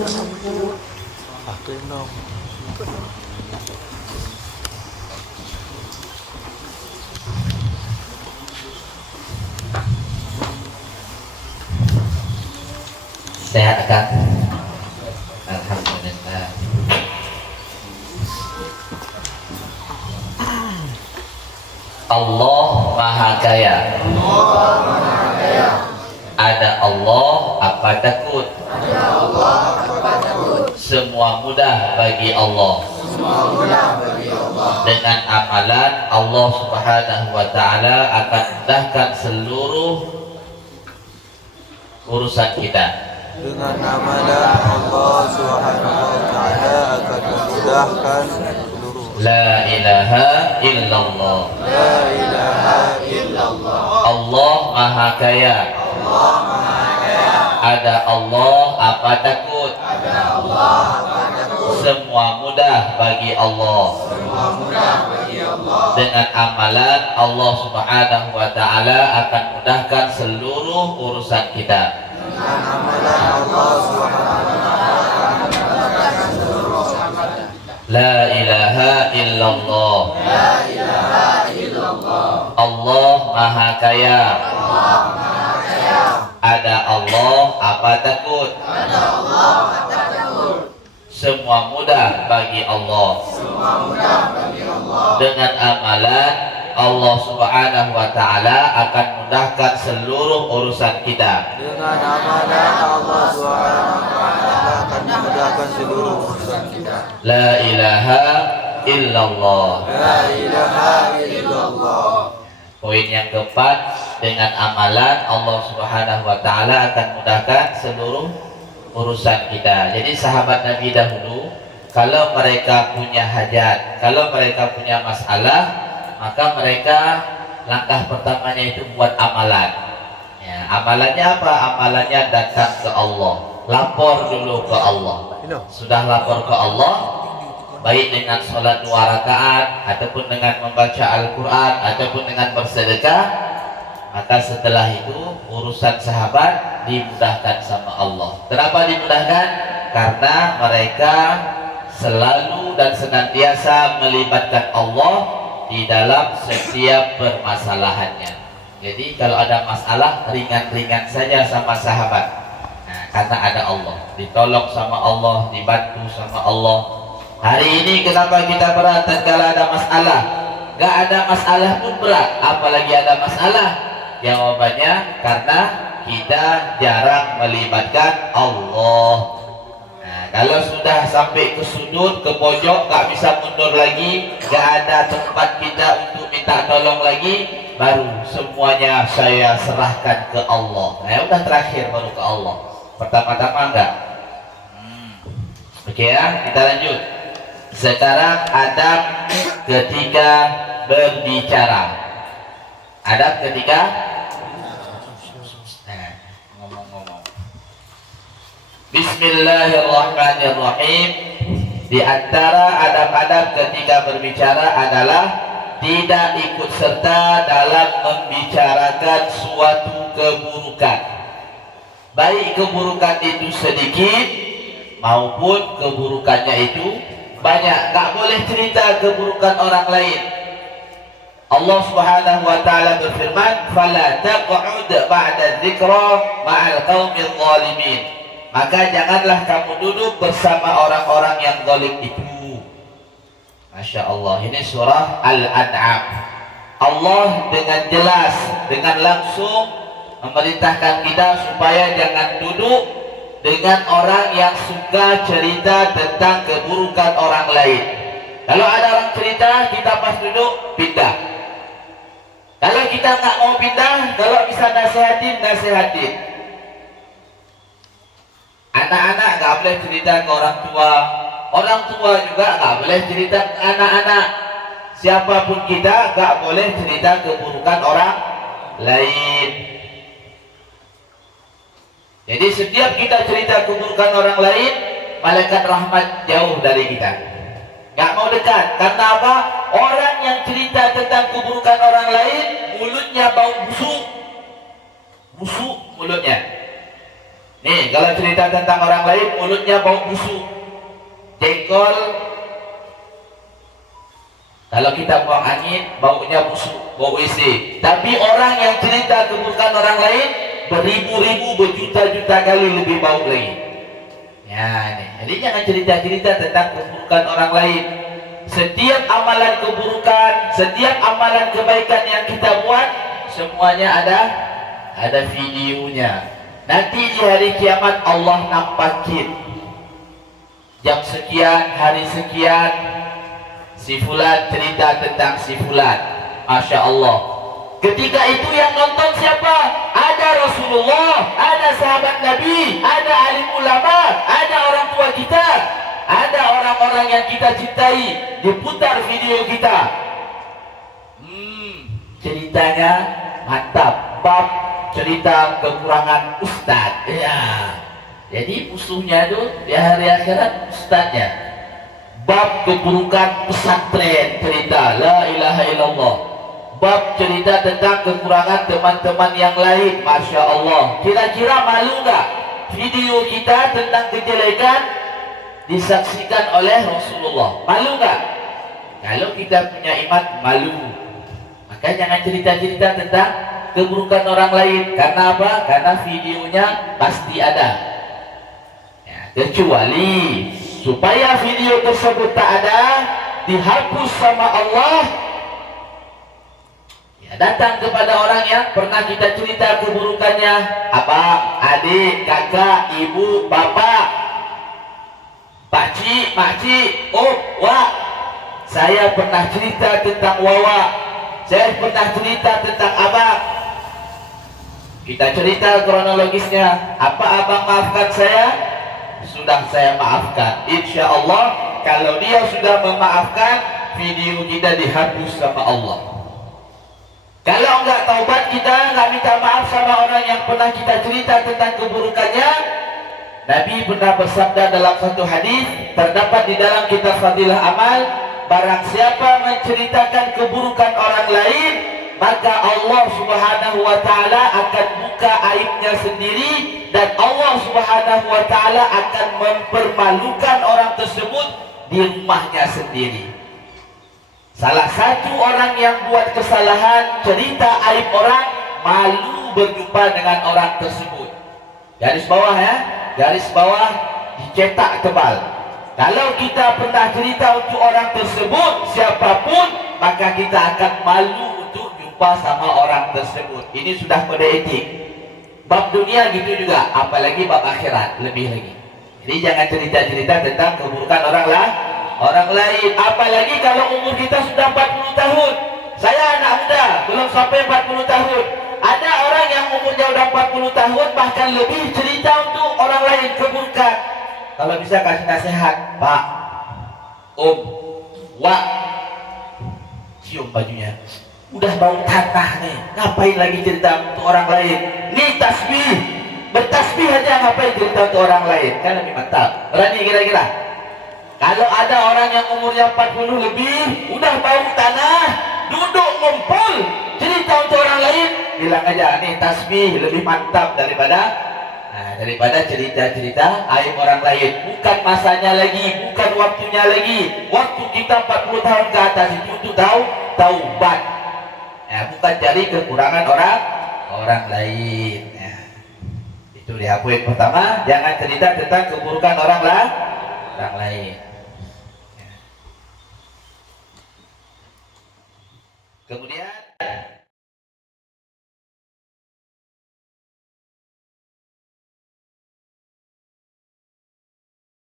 Sehat kan? Alhamdulillah. Allah Maha Kaya. Ada Allah apa takut? Semua mudah bagi Allah. Dengan amalan Allah Subhanahu wa taala akan mudahkan seluruh urusan kita. Dengan amalan Allah Subhanahu wa taala akan memudahkan seluruh. La ilaha illallah. La ilaha illallah. Allah Maha Kaya. Ada Allah apa takut? Semua mudah bagi Allah. Dengan amalan Allah Subhanahu wa taala akan mudahkan seluruh urusan kita. Dengan amalan Allah Subhanahu wa taala akan memudahkan seluruh urusan kita. La ilaha illallah. La ilaha illallah. Allah Maha Kaya. Ada Allah apa takut? Semua mudah bagi Allah. Dengan amalan Allah Subhanahu wa taala akan mudahkan seluruh urusan kita. Dengan amalan Allah Subhanahu wa taala akan memudahkan seluruh urusan kita. La ilaha illallah. La ilaha illallah. Poin yang keempat, dengan amalan Allah Subhanahu wa taala akan mudahkan seluruh urusan kita. Jadi sahabat Nabi dahulu, kalau mereka punya hajat, kalau mereka punya masalah, maka mereka langkah pertamanya itu buat amalan. Ya, amalannya apa? Amalannya datang ke Allah, lapor dulu ke Allah. Sudah lapor ke Allah, baik dengan sholat 2 rakaat ataupun dengan membaca Al-Quran ataupun dengan bersedekah, maka setelah itu urusan sahabat dimudahkan sama Allah. Kenapa dimudahkan? Karena mereka selalu dan senantiasa melibatkan Allah di dalam setiap permasalahannya. Jadi kalau ada masalah, ringan-ringan saja sama sahabat. Nah, karena ada Allah, ditolong sama Allah, dibantu sama Allah. Hari ini kenapa kita berat kalau ada masalah? Gak ada masalah pun berat, apalagi ada masalah. Jawabannya karena kita jarang melibatkan Allah. Nah, kalau sudah sampai ke sudut, ke pojok, gak bisa mundur lagi, gak ada tempat kita untuk minta tolong lagi, baru semuanya saya serahkan ke Allah. Nah, udah terakhir baru ke Allah. Pertama-tama enggak. Oke ya, kita lanjut. Sekarang adab ketika berbicara. Adab ketika ngomong-ngomong. Bismillahirrahmanirrahim. Di antara adab-adab ketika berbicara adalah tidak ikut serta dalam membicarakan suatu keburukan, baik keburukan itu sedikit maupun keburukannya itu banyak. Gak boleh cerita keburukan orang lain. Allah Subhanahu wa taala berfirman, "Fala taq'ud ba'da dzikra ma'al qaumil zalimin." Maka janganlah kamu duduk bersama orang-orang yang zalim itu. Masya Allah, ini surah Al-An'am. Allah dengan jelas, dengan langsung memerintahkan kita supaya jangan duduk dengan orang yang suka cerita tentang keburukan orang lain. Kalau ada orang cerita, kita pas duduk, pindah. Kalau kita nggak mau pindah, kalau bisa nasihatin, nasihatin. Anak-anak nggak boleh cerita ke orang tua. Orang tua juga nggak boleh cerita ke anak-anak. Siapapun kita nggak boleh cerita keburukan orang lain. Jadi setiap kita cerita keburukan orang lain, malaikat rahmat jauh dari kita, nggak mau dekat. Karena apa? Orang yang cerita tentang keburukan orang lain, mulutnya bau busuk, busuk mulutnya. Nih, kalau cerita tentang orang lain, mulutnya bau busuk, jengkol. Kalau kita buang angin, baunya busuk, bau WC. Tapi orang yang cerita keburukan orang lain, beribu-ribu, berjuta-juta kali lebih bau lagi. Ya, nih. Jadi jangan cerita-cerita tentang keburukan orang lain. Setiap amalan keburukan, setiap amalan kebaikan yang kita buat, semuanya ada videonya. Nanti di hari kiamat Allah nampakin jam sekian, hari sekian, si fulan cerita tentang si fulan. Masya Allah. Ketika itu yang nonton siapa? Ada Rasulullah, ada sahabat Nabi, ada alim ulama, ada orang tua kita, ada orang-orang yang kita cintai. Diputar video kita. Ceritanya mantap. Bab cerita kekurangan ustadz. Ya. Jadi musuhnya itu di hari akhirat ustadznya. Bab keburukan pesantren cerita la ilaha illallah. Bab cerita tentang kekurangan teman-teman yang lain. Masya Allah. Kira-kira malu nggak video kita tentang kejelekan disaksikan oleh Rasulullah? Malu nggak? Kalau kita punya iman, malu. Maka jangan cerita-cerita tentang keburukan orang lain. Karena apa? Karena videonya pasti ada. Ya, kecuali supaya video tersebut tak ada, dihapus sama Allah, ya, datang kepada orang yang pernah kita cerita keburukannya, abang, adik, kakak, ibu, bapak, pakcik, makcik, wak, saya pernah cerita tentang wawa, saya pernah cerita tentang abang. Kita cerita kronologisnya. Apa abang maafkan saya? Sudah saya maafkan. Insya Allah kalau dia sudah memaafkan, video kita dihapus sama Allah. Kalau enggak taubat kita, enggak minta maaf sama orang yang pernah kita cerita tentang keburukannya, Nabi pernah bersabda dalam satu hadis, terdapat di dalam kitab Fadilah Amal, barang siapa menceritakan keburukan orang lain, maka Allah Subhanahu wa ta'ala akan buka aibnya sendiri, dan Allah Subhanahu wa ta'ala akan mempermalukan orang tersebut di rumahnya sendiri. Salah satu orang yang buat kesalahan, cerita aib orang, malu berjumpa dengan orang tersebut. Garis bawah ya, garis bawah dicetak tebal. Kalau kita pernah cerita untuk orang tersebut, siapapun, maka kita akan malu untuk jumpa sama orang tersebut. Ini sudah kode etik. Bab dunia gitu juga, apalagi bab akhirat lebih lagi. Jadi jangan cerita-cerita tentang keburukan orang lain. Apalagi kalau umur kita sudah 40 tahun. Saya anak muda, belum sampai 40 tahun. Ada orang yang umurnya udah 40 tahun, bahkan lebih, cerita untuk orang lain keburukan. Kalau bisa kasih nasihat, Pak, Om, Wak, cium bajunya. Udah bau tanah nih, ngapain lagi cerita untuk orang lain? Nih tasbih, bertasbih aja, ngapain cerita untuk orang lain? Kan lebih mantap. Berani kira-kira? Kalau ada orang yang umurnya 40 lebih, udah bau tanah, duduk ngumpul, cerita untuk orang lain, bilang aja, nih tasbih lebih mantap daripada cerita-cerita aib orang lain. Bukan masanya lagi, bukan waktunya lagi. Waktu kita 40 tahun ke atas itu untuk taubat. Ya, bukan cari kekurangan orang lain. Ya. Itu dia poin pertama, jangan cerita tentang keburukan orang lain. Ya. Kemudian